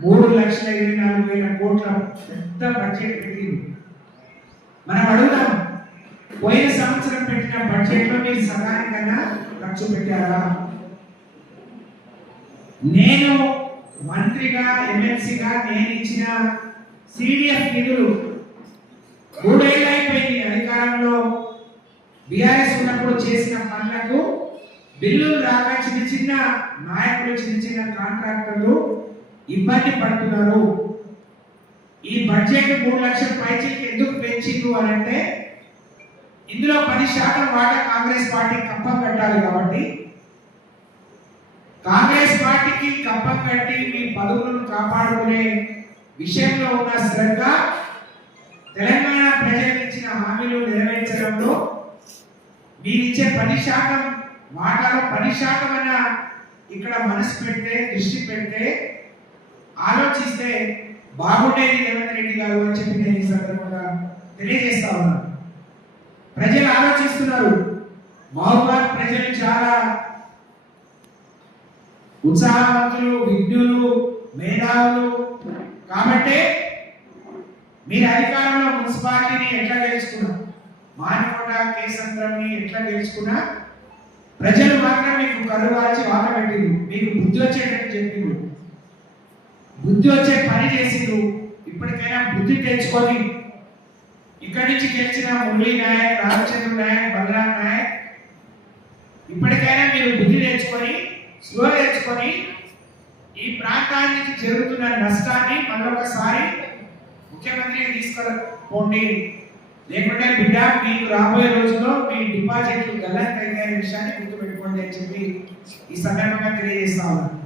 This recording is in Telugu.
3,24,000 కోట్ల పెద్ద బడ్జెట్ పెట్టింది. మనం అడుగుదాం, పోయిన సంవత్సరం పెట్టిన బడ్జెట్ లో మీరు సగానికన్నా ఖర్చు పెట్టారా? నేను మంత్రిగా ఎమ్మెల్సీగా నేను ఇచ్చిన సిడిఎఫ్ నిధులు 3 ఏళ్ళు అయిపోయింది. అధికారంలో బీఆర్ఎస్ ఉన్నప్పుడు చేసిన పనులకు బిల్లులు రాక చిన్న చిన్న నాయకులు చిన్న చిన్న కాంట్రాక్టర్లు ఇబ్బంది పడుతున్నారు. ఈ బడ్జెట్ 3 లక్షల పైచీకి ఎందుకు పెంచిండు అని అంటే ఇందులో 10% వాటా కాంగ్రెస్ పార్టీ కప్పం కట్టాలి. కాబట్టి కాంగ్రెస్ పార్టీకి కప్పం కట్టి మీ పదవులను కాపాడుకునే విషయంలో ఉన్న శ్రద్ధ, తెలంగాణ ప్రజలకు ఇచ్చిన హామీలు నెరవేర్చడంలో మీరిచ్చే 10% వాటాలో 10% అన్న ఇక్కడ మనసు పెడితే, దృష్టి పెడితే, ఆలోచిస్తే బాగుండేది రేవంత్ రెడ్డి గారు అని చెప్పి నేను ఈ సందర్భంగా తెలియజేస్తా ఉన్నాను. ప్రజలు ఆలోచిస్తున్నారు. మహబూబాద్ ప్రజలు చాలా ఉత్సాహవంతులు, విజ్ఞులు, మేధావులు. కాబట్టి మీరు అధికారంలో మున్సిపాలిటీని ఎట్లా గెలుచుకున్నా, మానకొండ కేసంద్రంని ఎట్లా గెలుచుకున్నా ప్రజలు మాత్రం మీకు కరువాల్చి వాత పెట్టిండు. మీకు బుద్ధి వచ్చేటట్టు చెప్పిండు, బుద్ధి వచ్చే పని చేసిండు. ఇప్పటికైనా బుద్ధి తెచ్చుకొని ఇక్కడి నుంచి గెలిచిన మురళీ నాయక్, రామచంద్ర నాయక్, బలరాం నాయక్ ఇప్పటికైనా మీరు బుద్ధి తెచ్చుకొని, స్లో తెచ్చుకొని ఈ ప్రాంతానికి జరుగుతున్న నష్టాన్ని మరొకసారి ముఖ్యమంత్రికి తీసుకుపోండి. లేకుంటే బిడ్డ మీకు రాబోయే రోజుల్లో మీ డిపాజిట్లు గల్లంతయ్యే విషయాన్ని గుర్తుపెట్టుకోండి అని చెప్పి ఈ సందర్భంగా తెలియజేస్తా ఉన్నాను.